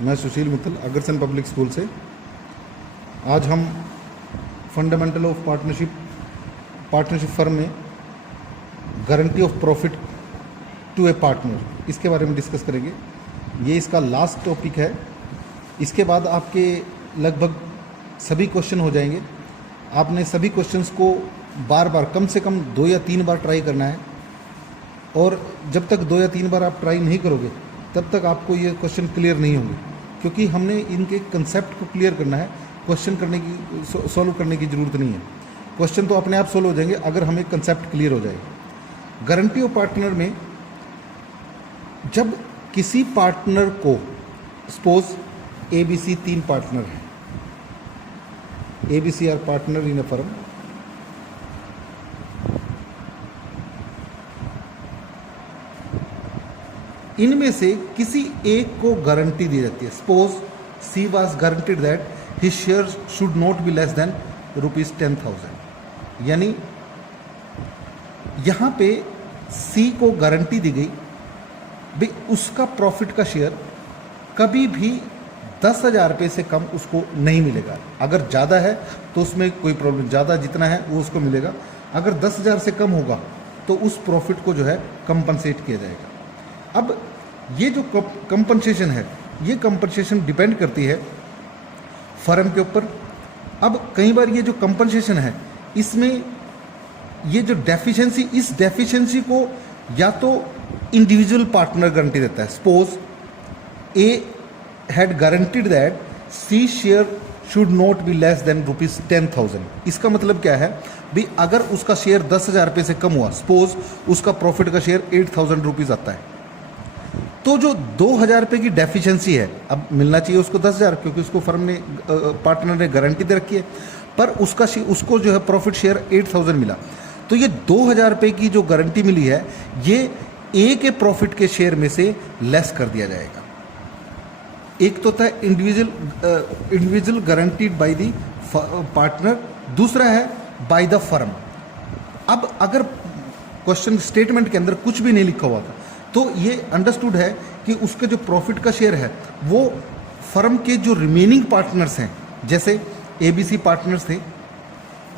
मैं Sushil Mittal Agrasen public school से। आज हम फंडामेंटल ऑफ पार्टनरशिप फर्म में guarantee of profit to a partner इसके बारे में डिस्कस करेंगे। ये इसका लास्ट टॉपिक है। इसके बाद आपके लगभग सभी क्वेश्चन हो जाएंगे। आपने सभी क्वेश्चंस को बार बार कम से कम 2 या 3 बार ट्राई करना है, और जब तक 2 या 3 बार आप ट्राई नहीं करोगे तब तक आपको ये क्वेश्चन क्लियर नहीं होंगे, क्योंकि हमने इनके कंसेप्ट को क्लियर करना है। क्वेश्चन करने की सॉल्व करने की ज़रूरत नहीं है। क्वेश्चन तो अपने आप सॉल्व हो जाएंगे अगर हमें कंसेप्ट क्लियर हो जाए। गारंटी ऑफ पार्टनर में जब किसी पार्टनर को, सपोज ABC 3 पार्टनर हैं, ABC are partner in a firm. इनमें से किसी एक को गारंटी दी जाती है। Suppose C was guaranteed that his share should not be less than ₹10,000। यानी यहाँ पे C को गारंटी दी गई भाई उसका प्रॉफिट का शेयर कभी भी 10,000 रुपये से कम उसको नहीं मिलेगा। अगर ज़्यादा है तो उसमें कोई प्रॉब्लम, ज़्यादा जितना है वो उसको मिलेगा। अगर 10,000 से कम होगा तो उस प्रॉफिट को जो है कंपनसेट किया जाएगा। अब ये जो कंपनसेशन है, ये कंपनसेशन डिपेंड करती है फर्म के ऊपर। अब कई बार ये जो कंपनसेशन है, इसमें ये जो डेफिशिएंसी, इस डेफिशिएंसी को या तो इंडिविजुअल पार्टनर गारंटी देता है। Suppose A had guaranteed that C share should not be less than ₹10,000। इसका मतलब क्या है भाई, अगर उसका शेयर 10,000 रुपये से कम हुआ, सपोज उसका प्रॉफिट का शेयर 8,000 रुपीज़ आता है, तो जो 2,000 रुपये की डेफिशिएंसी है, अब मिलना चाहिए उसको 10,000, क्योंकि उसको फर्म ने, पार्टनर ने गारंटी दे रखी है, पर उसको जो है प्रॉफिट शेयर 8,000 मिला। तो ये 2,000 रुपये की जो गारंटी मिली है, ये A के प्रॉफिट के शेयर में से लेस कर दिया जाएगा। एक तो होता है individual guaranteed by the partner, दूसरा है बाय द फर्म। अब अगर क्वेश्चन स्टेटमेंट के अंदर कुछ भी नहीं लिखा हुआ था तो ये अंडरस्टूड है कि उसके जो प्रॉफिट का शेयर है वो फर्म के जो रिमेनिंग पार्टनर्स हैं, जैसे ABC पार्टनर्स थे,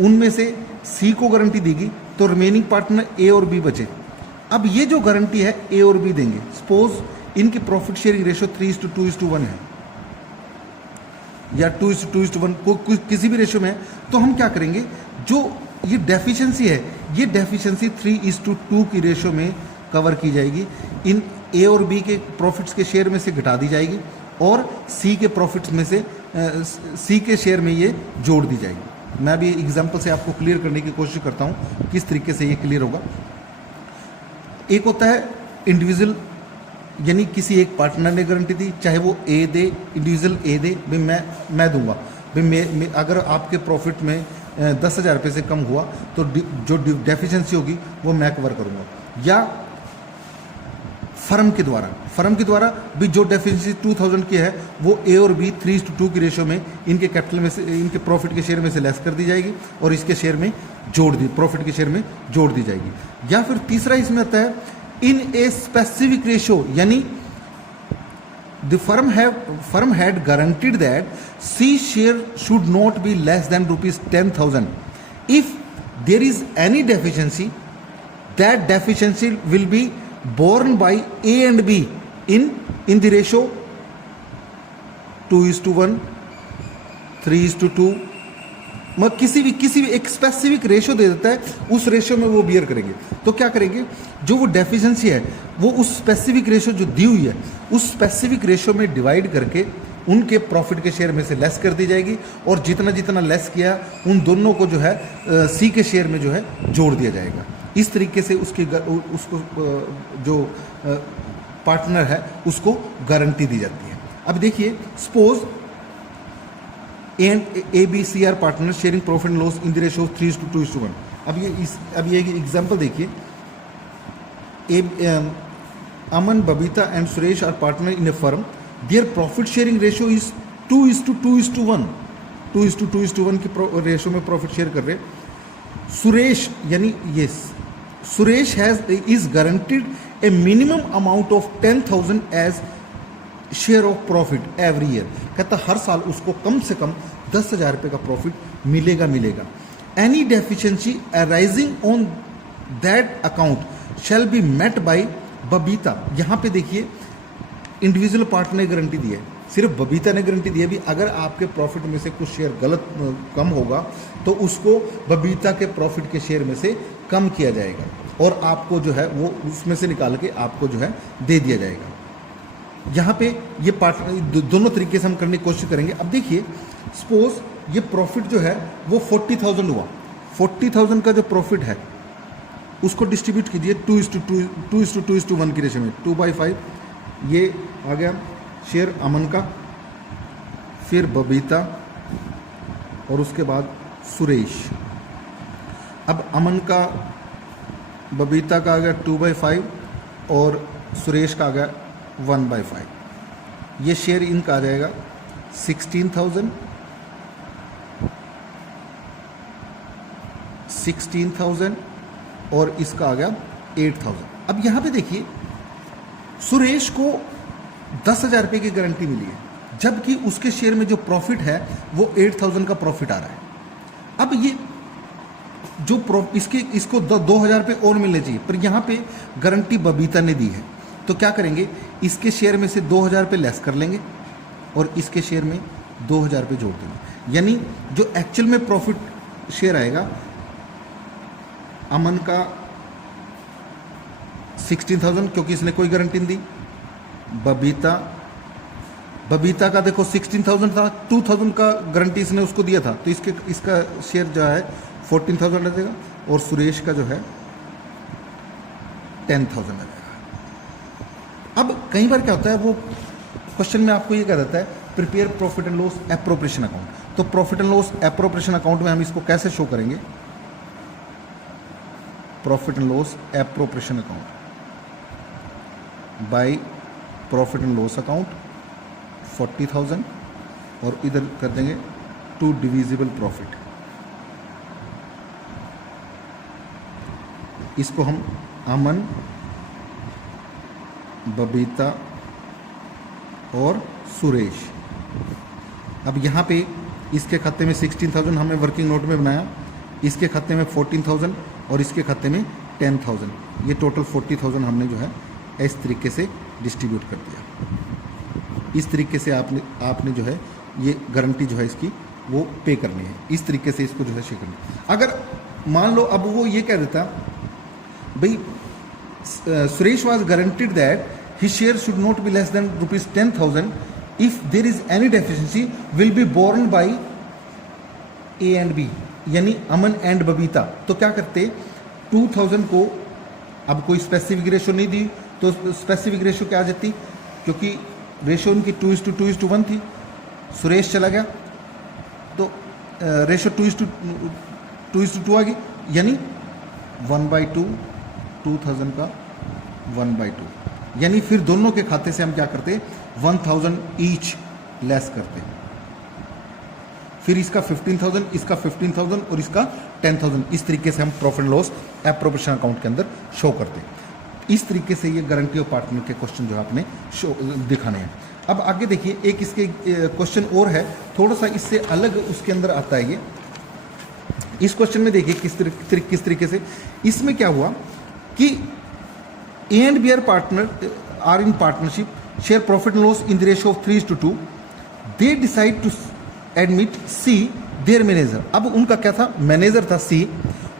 उनमें से C को गारंटी देगी तो रिमेनिंग पार्टनर A और B बचे। अब ये जो गारंटी है A और B देंगे। सपोज इनकी प्रॉफिट शेयरिंग रेशो 3:2:1 है या 2:2:1, को किसी भी रेशो में है, तो हम क्या करेंगे, जो ये डेफिशिएंसी है, ये डेफिशिएंसी 3:2 की रेशो में कवर की जाएगी। इन A और B के प्रॉफिट्स के शेयर में से घटा दी जाएगी और C के प्रॉफिट्स में से C के शेयर में ये जोड़ दी जाएगी। मैं अभी एग्जांपल से आपको क्लियर करने की कोशिश करता हूँ किस तरीके से ये क्लियर होगा। एक होता है इंडिविजुअल, यानी किसी एक पार्टनर ने गारंटी दी, चाहे वो A दे, इंडिविजुअल A दे, भाई मैं दूंगा, भाई अगर आपके प्रॉफिट में 10,000 रुपये से कम हुआ तो जो डेफिशिएंसी होगी वो मैं कवर करूंगा। या फर्म के द्वारा भी जो डेफिशिएंसी 2,000 की है वो A और B 3:2 की रेशो में इनके कैपिटल में से, इनके प्रॉफिट के शेयर में से लेस कर दी जाएगी और इसके शेयर में प्रॉफिट के शेयर में जोड़ दी जाएगी। या फिर तीसरा इसमें आता है इन ए स्पेसिफिक रेशो, यानी the firm had guaranteed that C share should not be less than ₹10,000। If there is any deficiency, that deficiency will be borne by A and B in the ratio 2:1, 3:2। मतलब किसी भी एक specific ratio दे देता है, उस ratio में वो beer करेंगे। तो क्या करेंगे, जो वो डेफिशिएंसी है वो उस स्पेसिफिक रेशो जो दी हुई है, उस स्पेसिफिक रेशो में डिवाइड करके उनके प्रॉफिट के शेयर में से लेस कर दी जाएगी, और जितना जितना लेस किया उन दोनों को जो है C के शेयर में जो है जोड़ दिया जाएगा। इस तरीके से उसको जो पार्टनर है उसको गारंटी दी जाती है। अब देखिए, suppose ABC are partner sharing profit and loss in the ratio 3:2:1। अब ये एग्जांपल देखिए, Aman, Babita and Suresh are partner in a firm, their profit sharing ratio is 2:2:1। 2:2:1 की रेशो में प्रॉफिट शेयर कर रहे। सुरेश यानी ये Suresh is guaranteed a minimum amount of 10,000 as share of profit every year, कहता हर साल उसको कम से कम 10,000 रुपये का प्रॉफिट मिलेगा। Any deficiency arising on that account shall be met by Babita. यहाँ पे देखिए इंडिविजुअल पार्टनर ने गारंटी दी है, सिर्फ बबीता ने गारंटी दी है भी अगर आपके प्रॉफिट में से कुछ शेयर गलत कम होगा तो उसको बबीता के प्रॉफिट के शेयर में से कम किया जाएगा और आपको जो है वो उसमें से निकाल के आपको जो है दे दिया जाएगा। यहाँ पे ये पार्टनर दोनों तरीके से हम करने की कोशिश करेंगे। अब देखिए सपोज ये प्रॉफिट जो है वो 40,000 हुआ, 40,000 का जो प्रॉफिट है उसको डिस्ट्रीब्यूट कीजिए 2:1 की रेशो में, 2/5 ये आ गया शेयर अमन का, फिर बबीता और उसके बाद सुरेश। अब अमन का बबीता का आ गया 2/5 और सुरेश का आ गया 1/5। ये शेयर इनका आ जाएगा 16,000 और इसका आ गया 8,000। अब यहाँ पे देखिए सुरेश को 10,000 रुपये की गारंटी मिली है, जबकि उसके शेयर में जो प्रॉफिट है वो 8,000 का प्रॉफिट आ रहा है। अब ये जो इसको 2,000 रुपये और मिलने चाहिए, पर यहाँ पे गारंटी बबीता ने दी है, तो क्या करेंगे इसके शेयर में से 2,000 रुपये लेस कर लेंगे और इसके शेयर में 2,000 रुपये जोड़ देंगे। यानी जो एक्चुअल में प्रॉफिट शेयर आएगा अमन का 16,000 क्योंकि इसने कोई गारंटी नहीं दी, बबीता का देखो 16,000 था, 2,000 का गारंटी इसने उसको दिया था, तो इसका शेयर जो है 14,000 आ जाएगा और सुरेश का जो है 10,000 आ जाएगा। अब कई बार क्या होता है वो क्वेश्चन में आपको ये कह देता है prepare profit and loss appropriation account, तो profit and loss appropriation account में हम इसको कैसे शो करेंगे, profit and loss appropriation account by profit and loss account 40,000 और इधर कर देंगे 2 डिविजिबल प्रॉफिट। इसको हम अमन, बबीता और सुरेश। अब यहाँ पे इसके खाते में 16,000 हमने वर्किंग नोट में बनाया, इसके खाते में 14,000 और इसके खाते में 10,000, ये टोटल 40,000 हमने जो है इस तरीके से डिस्ट्रीब्यूट कर दिया। इस तरीके से आपने जो है ये गारंटी जो है इसकी वो पे करनी है, इस तरीके से इसको जो है शेयर करनी है। अगर मान लो अब वो ये कह देता भाई Suresh was guaranteed that his share should not be less than ₹10,000 if there is any deficiency will be borne by A and B, यानी अमन एंड बबीता। तो क्या करते 2,000 को अब कोई स्पेसिफिक रेशो नहीं दी तो स्पेसिफिक रेशो क्या आ जाती, क्योंकि रेशो उनकी 2:2:1 थी, सुरेश चला गया तो रेशो 2:2 आ गई, यानी 1/2, 2,000 का 1/2, यानी फिर दोनों के खाते से हम क्या करते 1,000 ईच लेस करते, फिर इसका 15,000, इसका 15,000 और इसका 10,000, इस तरीके से हम profit and loss appropriation account के अंदर शो करते हैं। इस तरीके से ये गारंटी ऑफ पार्टनर के क्वेश्चन जो है आपने शो दिखाने हैं। अब आगे देखिए एक इसके क्वेश्चन और है, थोड़ा सा इससे अलग उसके अंदर आता है ये। इस क्वेश्चन में देखिए किस तरीके से इसमें क्या हुआ कि A and B are in partnership, share profit and loss in the ratio of 3:2, they decide to admit C their manager. अब उनका क्या था, मैनेजर था सी,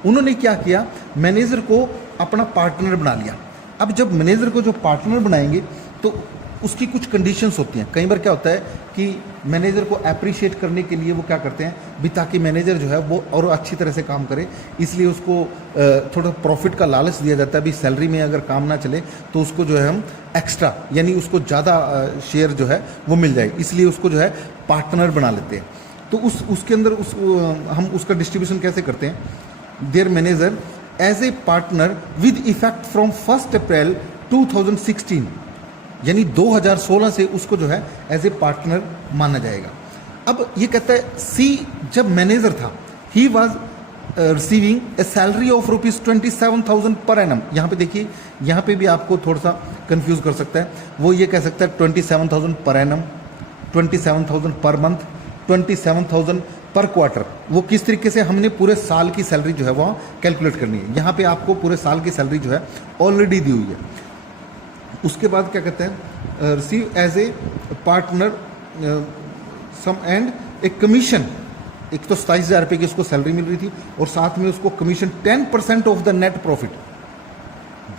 उन्होंने क्या किया मैनेजर को अपना पार्टनर बना लिया। अब जब मैनेजर को जो पार्टनर बनाएंगे तो उसकी कुछ कंडीशंस होती हैं। कई बार क्या होता है कि मैनेजर को अप्रिशिएट करने के लिए वो क्या करते हैं भी ताकि मैनेजर जो है वो और अच्छी तरह से काम करे, इसलिए उसको थोड़ा प्रॉफिट का लालच दिया जाता है। भी सैलरी में अगर काम ना चले तो उसको जो है हम एक्स्ट्रा यानी उसको ज़्यादा शेयर जो है वो मिल जाए, इसलिए उसको जो है पार्टनर बना लेते हैं। तो उसके अंदर हम उसका डिस्ट्रीब्यूशन कैसे करते हैं, their manager as a partner with effect from 1 April 2016, यानी 2016 से उसको जो है एज ए पार्टनर माना जाएगा। अब ये कहता है सी जब मैनेजर था he was receiving A salary of ₹27,000 per annum. यहाँ पे देखिए, यहाँ पे भी आपको थोड़ा सा कंफ्यूज कर सकता है। वो ये कह सकता है 27,000 पर एनम, 27,000 पर मंथ, 27,000 पर क्वार्टर। वो किस तरीके से हमने पूरे साल की सैलरी जो है वहाँ कैलकुलेट करनी है। यहाँ पे आपको पूरे साल की सैलरी जो है ऑलरेडी दी हुई है। उसके बाद क्या कहते हैं, receive as a partner some and a commission. एक तो 27,000 रुपये की उसको सैलरी मिल रही थी और साथ में उसको commission 10% of the net profit,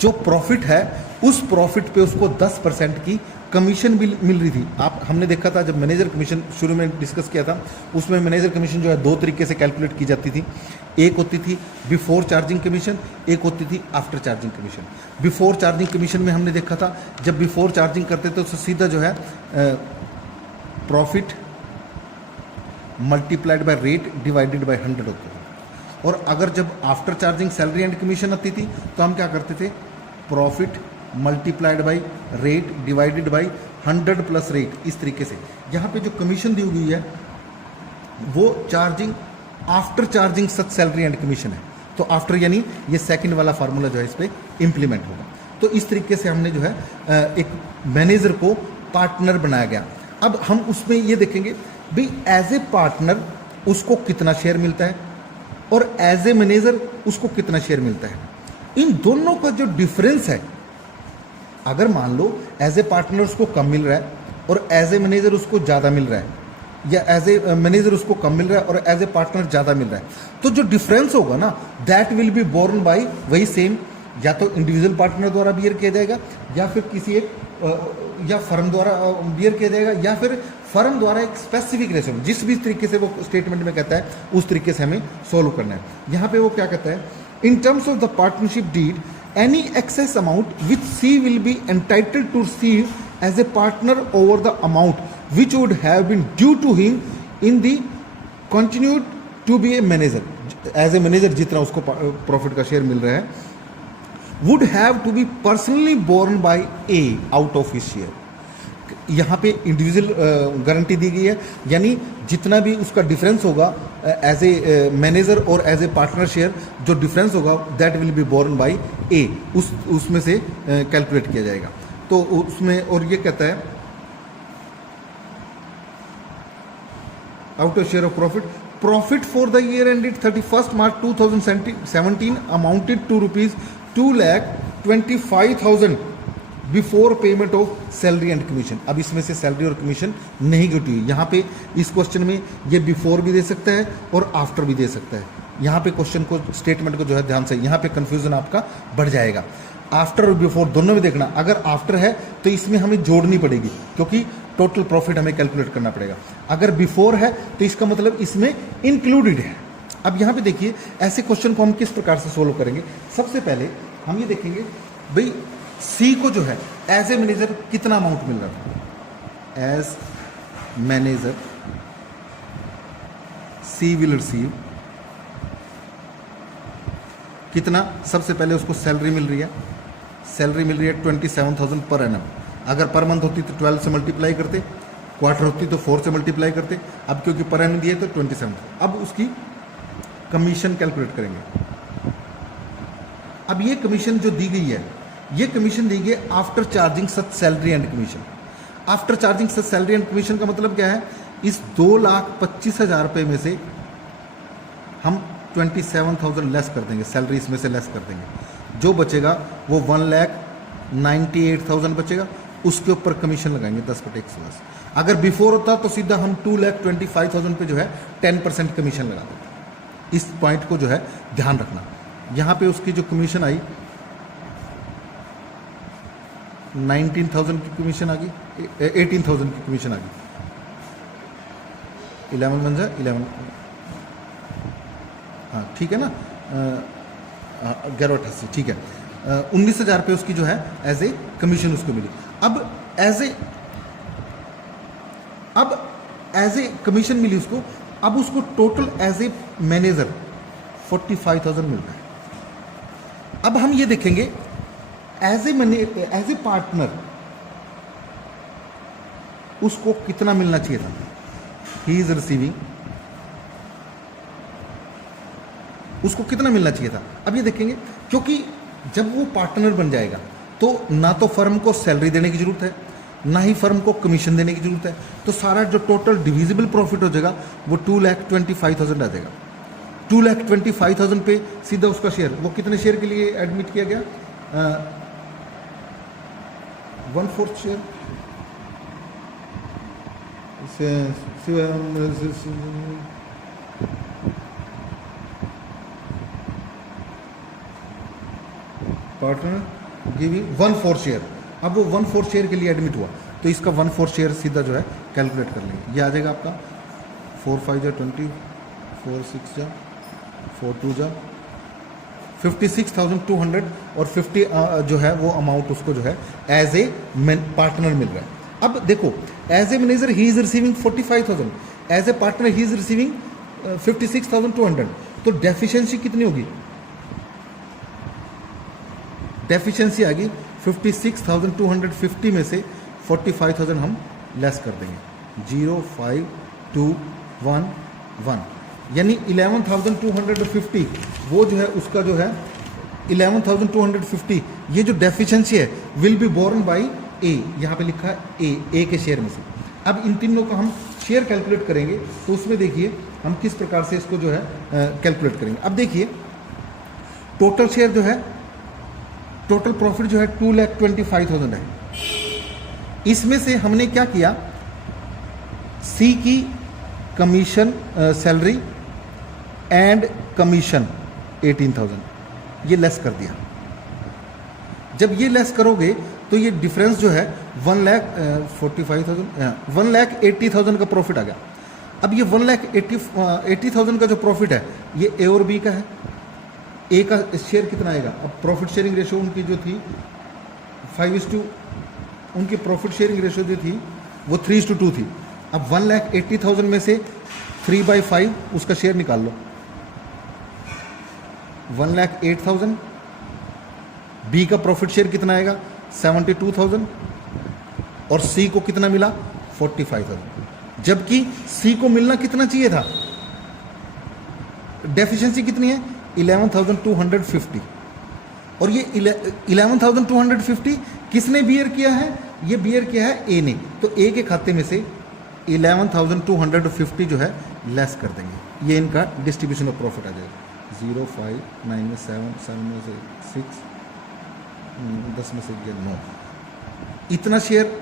जो प्रॉफिट है उस प्रॉफिट पे उसको 10% की कमीशन भी मिल रही थी। हमने देखा था जब मैनेजर कमीशन शुरू में डिस्कस किया था, उसमें मैनेजर कमीशन जो है दो तरीके से कैलकुलेट की जाती थी। एक होती थी बिफोर चार्जिंग कमीशन, एक होती थी after charging commission. Before charging commission में हमने देखा था जब बिफोर चार्जिंग करते थे तो सीधा जो है profit multiplied by rate divided by 100 होता था। और अगर जब after charging salary and commission आती थी तो हम क्या करते थे, profit multiplied by rate divided by 100 plus rate. इस तरीके से यहाँ पे जो कमीशन दी हुई है वो charging after charging such salary and commission है। तो आफ्टर यानी ये सेकंड वाला फार्मूला जो है इस पर इम्प्लीमेंट होगा। तो इस तरीके से हमने जो है एक मैनेजर को पार्टनर बनाया गया। अब हम उसमें ये देखेंगे भाई एज ए पार्टनर उसको कितना शेयर मिलता है और एज ए मैनेजर उसको कितना शेयर मिलता है। इन दोनों का जो डिफरेंस है, अगर मान लो एज ए पार्टनर उसको कम मिल रहा है और एज ए मैनेजर उसको ज़्यादा मिल रहा है, या एज ए मैनेजर उसको कम मिल रहा है और एज ए पार्टनर ज़्यादा मिल रहा है, तो जो डिफरेंस होगा ना that will be borne by वही सेम, या तो इंडिविजुअल पार्टनर द्वारा बियर किया जाएगा या फिर किसी एक या फर्म द्वारा बियर किया जाएगा या फिर फर्म द्वारा एक स्पेसिफिक रेशो। जिस भी तरीके से वो स्टेटमेंट में कहता है उस तरीके से हमें सोल्व करना है। यहाँ पे वो क्या कहता है, in terms of the partnership deed any excess amount which C will be entitled to receive as a partner over the amount which would have been due to him in the continued to be a manager। as a manager जितना उसको profit का share मिल रहा है would have to be personally borne by A out of his share। यहाँ पे individual guarantee दी गई है, यानी जितना भी उसका डिफरेंस होगा एज ए मैनेजर और एज ए पार्टनर शेयर, जो डिफरेंस होगा that will be borne by A, उसमें से कैलकुलेट किया जाएगा। तो उसमें और ये कहता है out of share of profit for the year ended 31 March 2017 amounted to ₹2,25,000 before payment of salary and commission. अब इसमें से सैलरी और कमीशन नहीं घटी हुई। यहाँ पे इस क्वेश्चन में ये बिफोर भी दे सकता है और आफ्टर भी दे सकता है। यहाँ पे क्वेश्चन को स्टेटमेंट को जो है ध्यान से, यहाँ पे कंफ्यूजन आपका बढ़ जाएगा। आफ्टर और बिफोर दोनों में देखना, अगर आफ्टर है तो इसमें हमें जोड़नी पड़ेगी क्योंकि टोटल प्रॉफिट हमें कैलकुलेट करना पड़ेगा। अगर बिफोर है तो इसका मतलब इसमें इंक्लूडेड है। अब यहाँ पे देखिए ऐसे क्वेश्चन को हम किस प्रकार से सोल्व करेंगे। सबसे पहले हम ये देखेंगे भाई सी को जो है एज ए मैनेजर कितना अमाउंट मिल रहा है। As manager C will receive कितना, सबसे पहले उसको सैलरी मिल रही है, 27,000 पर एनम। अगर पर मंथ होती तो 12 से मल्टीप्लाई करते, क्वार्टर होती तो 4 से मल्टीप्लाई करते। अब क्योंकि पर एनम दिए तो 27। अब उसकी कमीशन कैलकुलेट करेंगे। अब ये कमीशन जो दी गई है, ये कमीशन दी गई after charging such salary and commission. After charging such salary and commission का मतलब क्या है, इस 2,25,000 रुपये में से हम 27,000 लेस कर देंगे, सैलरी इसमें से लेस कर देंगे। जो बचेगा वो 1,98,000 बचेगा, उसके ऊपर कमीशन लगाएंगे 10%। अगर बिफोर होता तो सीधा हम 2,25,000 पे जो है 10% कमीशन लगा देते। इस पॉइंट को जो है ध्यान रखना। यहाँ पे उसकी जो कमीशन आई 19,000 की कमीशन आ गई, 18,000 की कमीशन आ गई। 11 बन जाए 11, हाँ ठीक है ना, 1188 ठीक है। 19,000 रुपये उसकी जो है एज ए कमीशन उसको मिली। अब एज ए कमीशन मिली उसको, अब उसको टोटल एज ए मैनेजर 45,000 मिल रहा है। अब हम ये देखेंगे एज ए पार्टनर उसको कितना मिलना चाहिए था। ही इज रिसीविंग, उसको कितना मिलना चाहिए था। अब ये देखेंगे क्योंकि जब वो पार्टनर बन जाएगा तो ना तो फर्म को सैलरी देने की ज़रूरत है, ना ही फर्म को कमीशन देने की ज़रूरत है। तो सारा जो टोटल डिविजिबल प्रॉफिट हो जाएगा वो 2,25,000 आ जाएगा। 2,25,000 पे सीधा उसका शेयर, वो कितने शेयर के लिए एडमिट किया गया? 1/4 शेयर, पार्टनर गिव 1/4 शेयर। अब वो 1/4 शेयर के लिए एडमिट हुआ तो इसका 1/4 शेयर सीधा जो है कैलकुलेट कर लेंगे। ये आ जाएगा आपका 4 5 जा 20, 4 6 जा 4 2 जा 56,200 और 50 जो है वो अमाउंट उसको जो है एज ए पार्टनर मिल रहा है। अब देखो, as a manager he is receiving 45,000, as a partner he is receiving 56,200। तो डेफिशिएंसी कितनी होगी? डेफिशिएंसी आ गई 56,250 में से 45,000 हम लेस कर देंगे, 0,5,2,1,1 यानी 11,250 वो जो है उसका जो है 11,250 ये जो डेफिशिएंसी है विल बी बोर्न बाई ए, यहाँ पे लिखा है ए के शेयर में से। अब इन तीनों का हम शेयर कैलकुलेट करेंगे तो उसमें देखिए हम किस प्रकार से इसको जो है कैलकुलेट करेंगे। अब देखिए टोटल शेयर जो है, टोटल प्रॉफिट जो है 2,25,000 है। इसमें से हमने क्या किया, सी की कमीशन सैलरी एंड कमीशन 18,000 ये लेस कर दिया। जब ये लेस करोगे तो ये डिफरेंस जो है 1,80,000 का प्रॉफिट आ गया। अब ये 1,80,000 का जो प्रॉफिट है ये ए और बी का है। ए का शेयर कितना आएगा? अब प्रॉफिट शेयरिंग रेशो उनकी जो थी 5:2, उनकी प्रॉफिट शेयरिंग रेशो जो थी वो 3:2 थी। अब 1,80,000 में से 3/5 उसका शेयर निकाल लो, 1,08,000। बी का प्रॉफिट शेयर कितना आएगा? 72,000 और सी को कितना मिला? 45,000। जबकि सी को मिलना कितना चाहिए था? डेफिशिएंसी कितनी है? 11,250 और ये 11,250 किसने बियर किया है? ये बियर किया है ए ने। तो ए के खाते में से 11,250 जो है लेस कर देंगे। ये इनका डिस्ट्रीब्यूशन ऑफ प्रॉफिट आ जाएगा। 0 5 9 में 7 7 में से 6 10 में से 9। इतना शेयर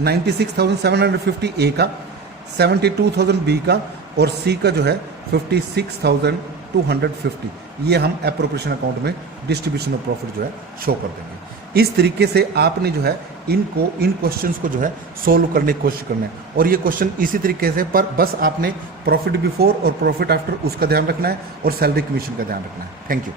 96,750 ए का, 72,000 बी का और सी का जो है 56,250 ये हम एप्रोप्रिएशन अकाउंट में डिस्ट्रीब्यूशन ऑफ प्रॉफिट जो है शो कर देंगे। इस तरीके से आपने जो है इन क्वेश्चंस को जो है सोल्व करने की कोशिश करना है। और ये क्वेश्चन इसी तरीके से, पर बस आपने प्रॉफिट बिफोर और प्रॉफिट आफ्टर उसका ध्यान रखना है और सैलरी कमीशन का ध्यान रखना है। Thank you.